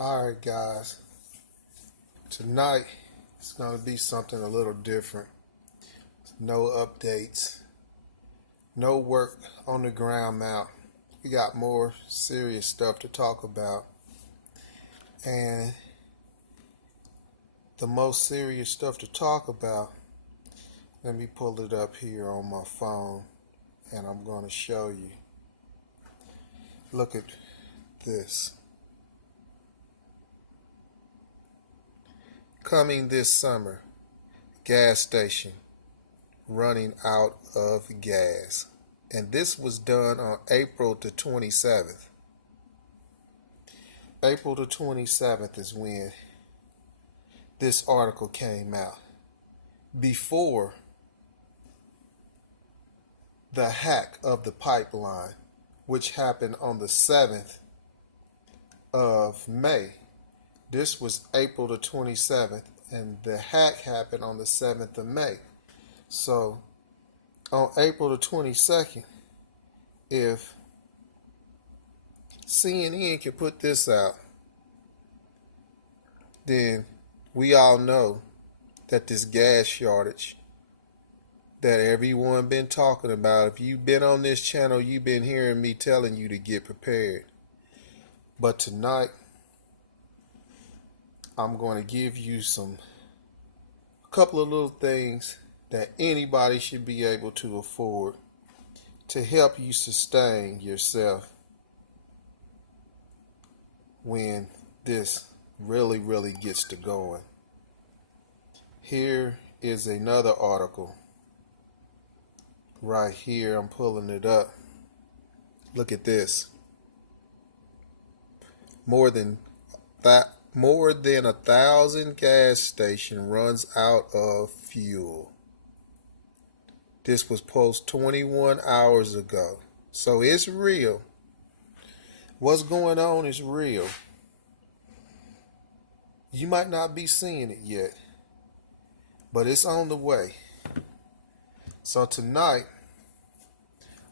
Alright guys, tonight it's going to be something a little different. No updates, no work on the ground mount. We got more serious stuff to talk about. And the most serious stuff to talk about, let me pull it up here on my phone and I'm going to show you. Look at this. Coming this summer, gas station running out of gas. And this was done on April the 27th. April the 27th is when this article came out. Before the hack of the pipeline, which happened on the 7th of May. This was April the 27th, and the hack happened on the 7th of May. So, on April the 22nd, if CNN can put this out, then we all know that this gas shortage that everyone been talking about, if you've been on this channel, you've been hearing me telling you to get prepared. But tonight, I'm going to give you a couple of little things that anybody should be able to afford to help you sustain yourself when this really gets to going. Here is another article right here. I'm pulling it up. Look at this. More than 1,000 gas station runs out of fuel. This was posted 21 hours ago. So it's real. What's going on is real. You might not be seeing it yet, but it's on the way. So tonight,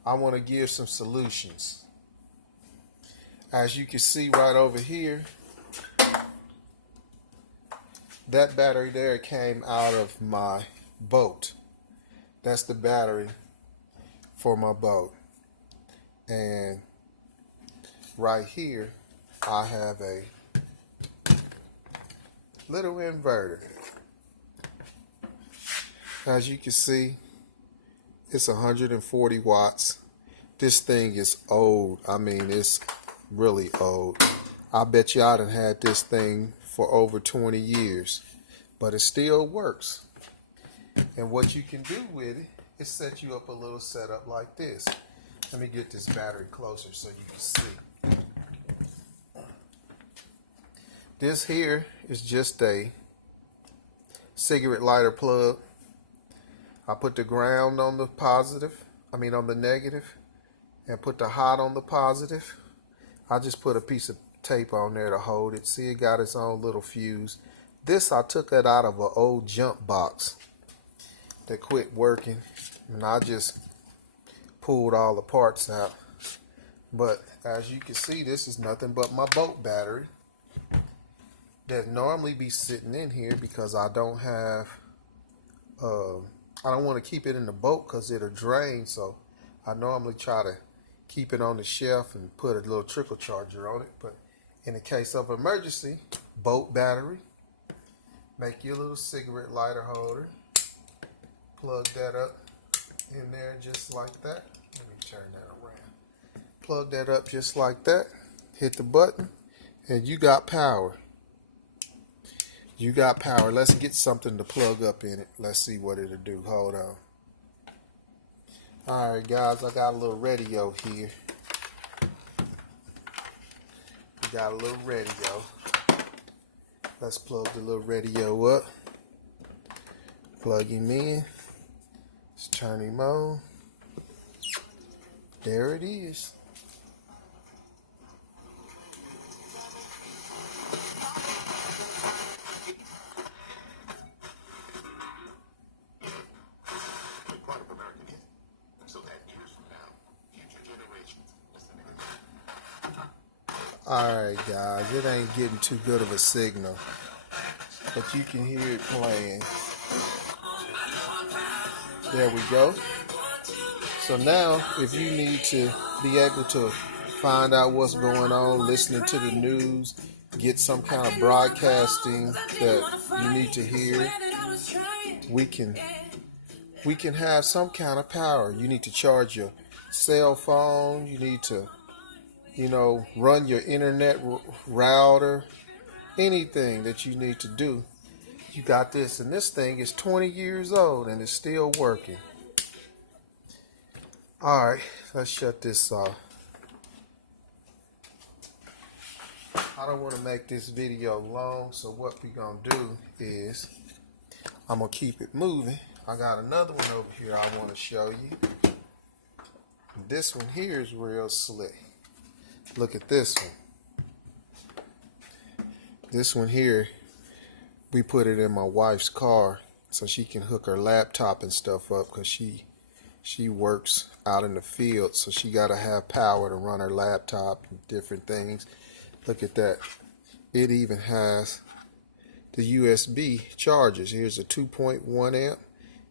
I want to give some solutions. As you can see right over here, that battery there came out of my boat. That's the battery for my boat. And right here, I have a little inverter. As you can see, it's 140 watts. This thing is old. I mean, it's really old. I bet you I done had this thing for over 20 years, but it still works. And what you can do with it is set you up a little setup like this. Let me get this battery closer so you can see. This here is just a cigarette lighter plug. I put the ground on the on the negative, and put the hot on the positive. I just put a piece of tape on there to hold it. See, it got its own little fuse. This, I took it out of an old jump box that quit working, and I just pulled all the parts out. But as you can see, this is nothing but my boat battery that normally be sitting in here because I don't have I don't want to keep it in the boat because it'll drain. So I normally try to keep it on the shelf and put a little trickle charger on it. But in the case of emergency, boat battery, make your little cigarette lighter holder, plug that up in there just like that. Let me turn that around. Plug that up just like that, hit the button, and you got power. You got power. Let's get something to plug up in it. Let's see what it'll do. Hold on. Alright guys, I got a little radio here. We got a little radio. Let's plug the little radio up. Plug him in. Let's turn him on. There it is. Alright guys, it ain't getting too good of a signal, but you can hear it playing. There we go. So now if you need to be able to find out what's going on, listening to the news, get some kind of broadcasting that you need to hear, we can have some kind of power. You need to charge your cell phone, you need to run your internet router, anything that you need to do. You got this, and this thing is 20 years old and it's still working. All right, let's shut this off. I don't want to make this video long, so what we're going to do is I'm going to keep it moving. I got another one over here I want to show you. This one here is real slick. Look at this one. This one here, we put it in my wife's car so she can hook her laptop and stuff up, because she works out in the field, so she got to have power to run her laptop and different things. Look at that. It even has the USB chargers. Here's a 2.1 amp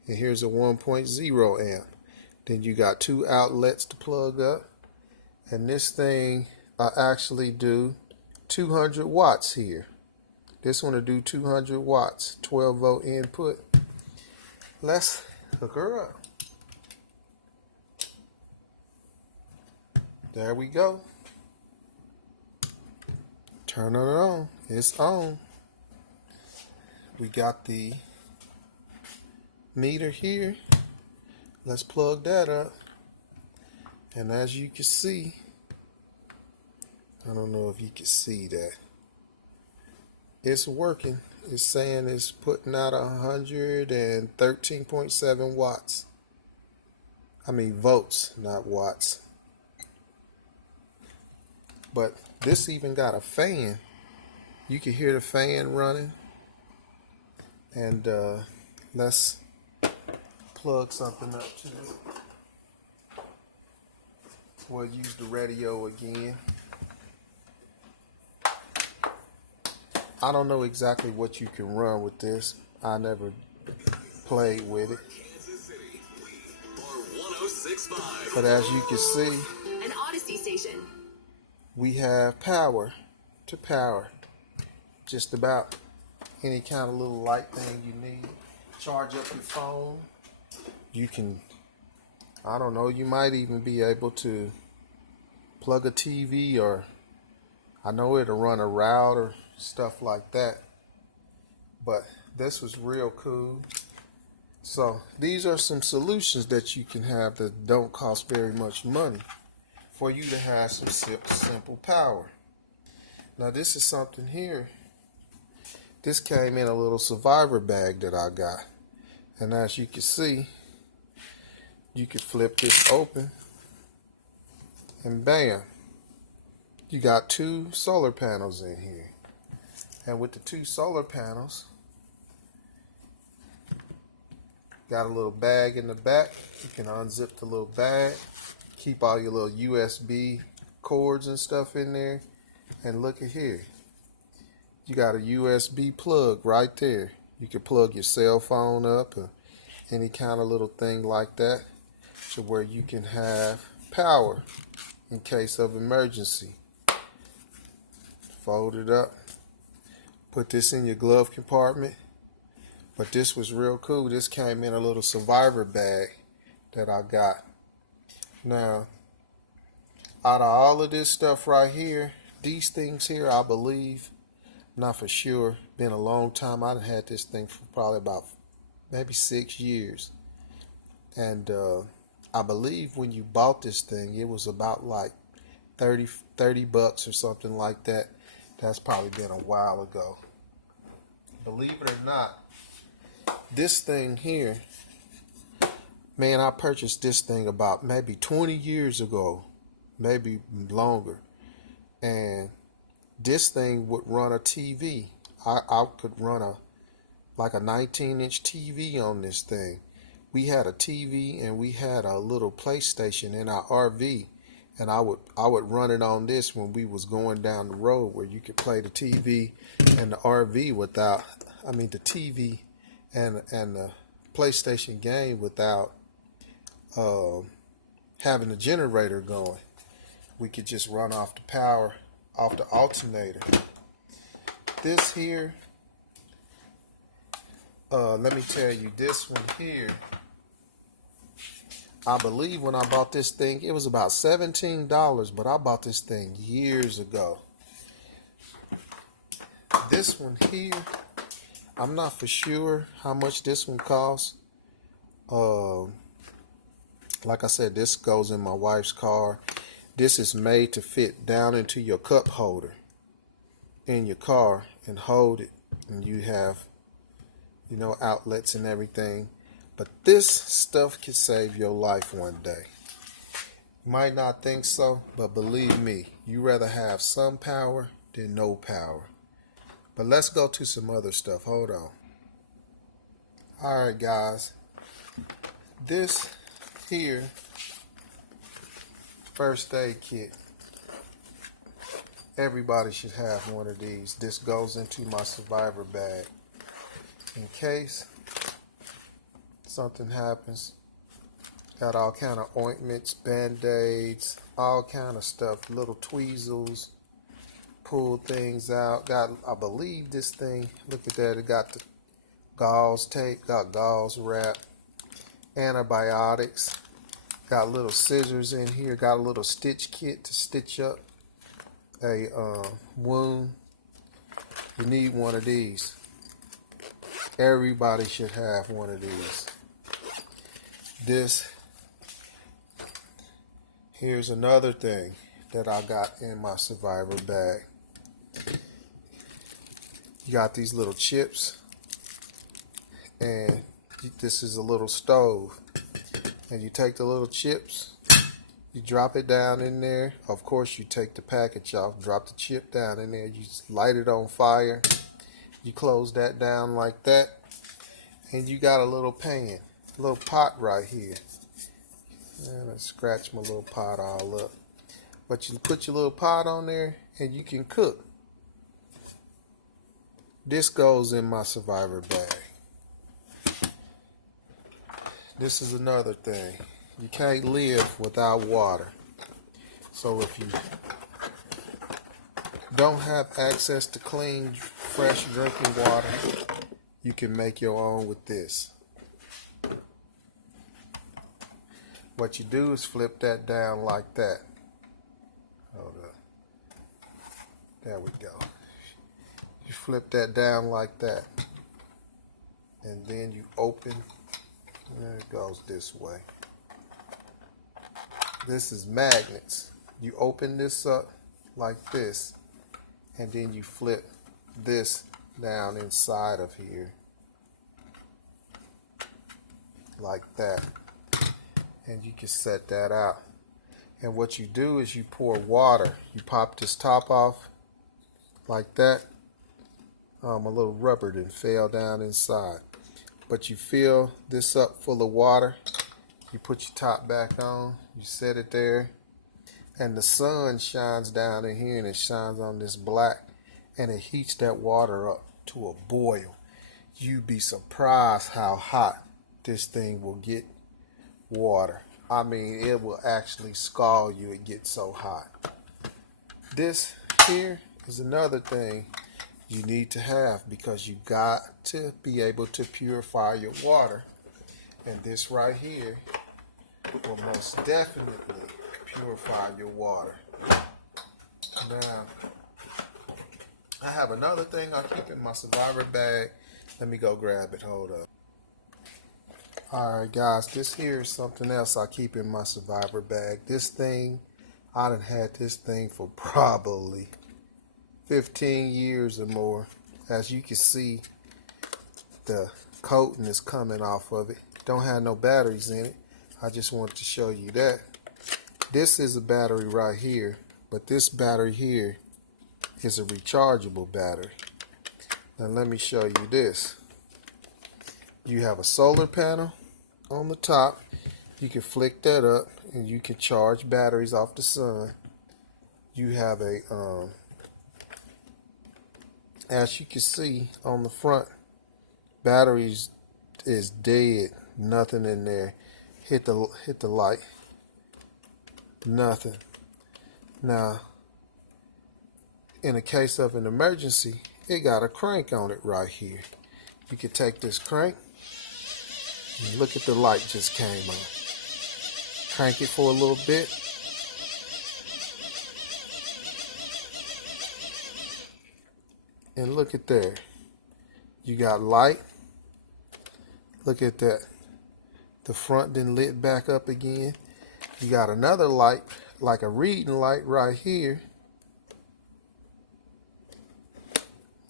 and here's a 1.0 amp. Then you got 2 outlets to plug up. And this thing, I actually do 200 watts here. This one will do 200 watts, 12 volt input. Let's hook her up. There we go. Turn it on. It's on. We got the meter here. Let's plug that up. And as you can see, I don't know if you can see that, it's working. It's saying it's putting out 113.7 watts. I mean volts, not watts. But this even got a fan. You can hear the fan running. And let's plug something up to it. We'll use the radio again. I don't know exactly what you can run with this. I never played with it. But as you can see, an Odyssey station. We have power to power just about any kind of little light thing you need. Charge up your phone. You can, I don't know, you might even be able to plug a TV, or I know it'll run a router, stuff like that. But this was real cool. So these are some solutions that you can have that don't cost very much money for you to have some simple power. Now this is something here. This came in a little survivor bag that I got. And as you can see, you can flip this open and bam, you got 2 solar panels in here. And with the 2 solar panels, got a little bag in the back. You can unzip the little bag, keep all your little USB cords and stuff in there. And look at here, you got a USB plug right there. You can plug your cell phone up or any kind of little thing like that, to where you can have power in case of emergency. Fold it up, put this in your glove compartment. But this was real cool. This came in a little survivor bag that I got. Now, out of all of this stuff right here, these things here, I believe, not for sure, been a long time. I've had this thing for probably about maybe 6 years. And I believe when you bought this thing, it was about like 30 bucks or something like that. That's probably been a while ago. Believe it or not, this thing here, man, I purchased this thing about maybe 20 years ago, maybe longer. And this thing would run a TV. I could run like a 19-inch TV on this thing. We had a TV and we had a little PlayStation in our RV, and I would run it on this when we was going down the road where you could play the TV and the RV without, the TV and the PlayStation game without having the generator going. We could just run off the power off the alternator. This here, let me tell you, this one here, I believe when I bought this thing, it was about $17, but I bought this thing years ago. This one here, I'm not for sure how much this one costs. Like I said, this goes in my wife's car. This is made to fit down into your cup holder in your car and hold it. And you have, outlets and everything. But this stuff can save your life one day. You might not think so, but believe me, you rather have some power than no power. But let's go to some other stuff. Hold on. Alright guys. This here, first aid kit. Everybody should have one of these. This goes into my survivor bag. In case something happens. Got all kind of ointments, band-aids, all kind of stuff, little tweezers, pull things out. Got, I believe this thing, look at that, it got the gauze tape, got gauze wrap, antibiotics, got little scissors in here, got a little stitch kit to stitch up a wound. You need one of these. Everybody should have one of these. This, here's another thing that I got in my survivor bag. You got these little chips, and this is a little stove. And you take the little chips, you drop it down in there. Of course, you take the package off, drop the chip down in there. You light it on fire. You close that down like that, and you got a little pan. Little pot right here. And I scratch my little pot all up. But you put your little pot on there and you can cook. This goes in my survivor bag. This is another thing. You can't live without water. So if you don't have access to clean, fresh drinking water, you can make your own with this. What you do is flip that down like that. Hold up. There we go. You flip that down like that. And then you open. And it goes this way. This is magnets. You open this up like this. And then you flip this down inside of here. Like that. And you can set that out. And what you do is you pour water. You pop this top off like that. A little rubber then fell down inside. But you fill this up full of water. You put your top back on. You set it there. And the sun shines down in here and it shines on this black. And it heats that water up to a boil. You'd be surprised how hot this thing will get water. I mean, it will actually scald you. It gets so hot. This here is another thing you need to have because you got to be able to purify your water. And this right here will most definitely purify your water. Now, I have another thing I keep in my survivor bag. Let me go grab it. Hold up. Alright guys, this here is something else I keep in my survivor bag. This thing, I done had this thing for probably 15 years or more. As you can see, the coating is coming off of it. Don't have no batteries in it. I just wanted to show you that. This is a battery right here, but this battery here is a rechargeable battery. Now let me show you this. You have a solar panel on the top. You can flick that up and you can charge batteries off the sun. You have a as you can see on the front, batteries is dead, nothing in there. Hit the light, nothing. Now, in the case of an emergency, it got a crank on it right here. You can take this crank and look at the light just came on. Crank it for a little bit. And look at there. You got light. Look at that. The front then lit back up again. You got another light, like a reading light right here.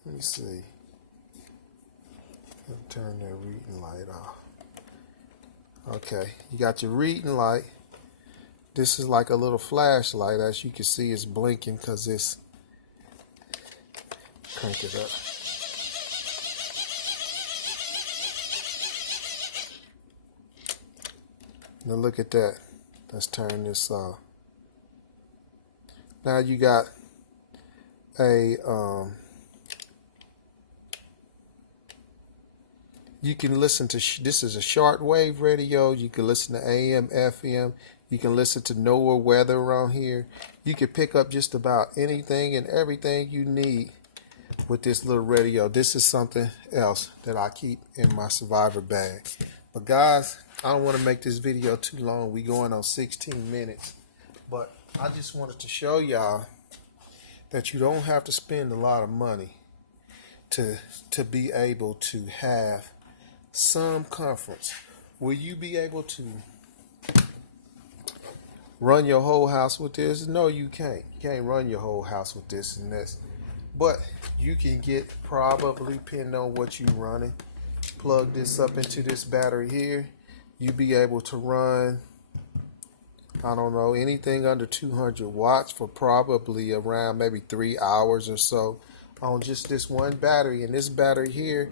Let me see. I'll turn that reading light off. Okay, you got your reading light. This is like a little flashlight. As you can see, it's blinking because it's, crank it up. Now look at that. Let's turn this off. Now you got a you can listen to this is a shortwave radio. You can listen to AM, FM. You can listen to NOAA weather around here. You can pick up just about anything and everything you need with this little radio. This is something else that I keep in my survivor bag. But guys, I don't want to make this video too long. We going on 16 minutes. But I just wanted to show y'all that you don't have to spend a lot of money to be able to have some comforts. Will you be able to run your whole house with this? No, you can't. You can't run your whole house with this and this. But you can get, probably depending on what you're running, plug this up into this battery here. You be able to run, I don't know, anything under 200 watts for probably around maybe 3 hours or so on just this one battery. And this battery here,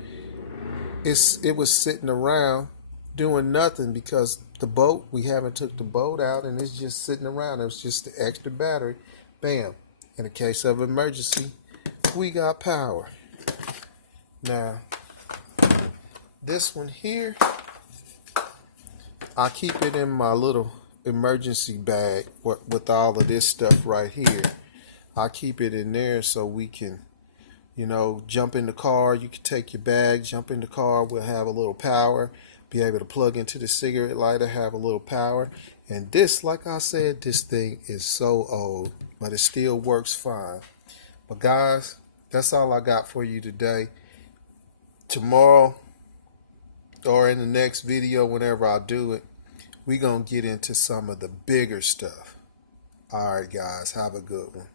it was sitting around doing nothing because the boat, we haven't took the boat out, and it's just sitting around. It was just the extra battery. Bam. In a case of emergency, we got power. Now, this one here, I keep it in my little emergency bag with all of this stuff right here. I keep it in there so we can, you know, jump in the car. You can take your bag, jump in the car. We'll have a little power. Be able to plug into the cigarette lighter, have a little power. And this, like I said, this thing is so old, but it still works fine. But guys, that's all I got for you today. Tomorrow, or in the next video, whenever I do it, we're going to get into some of the bigger stuff. All right, guys, have a good one.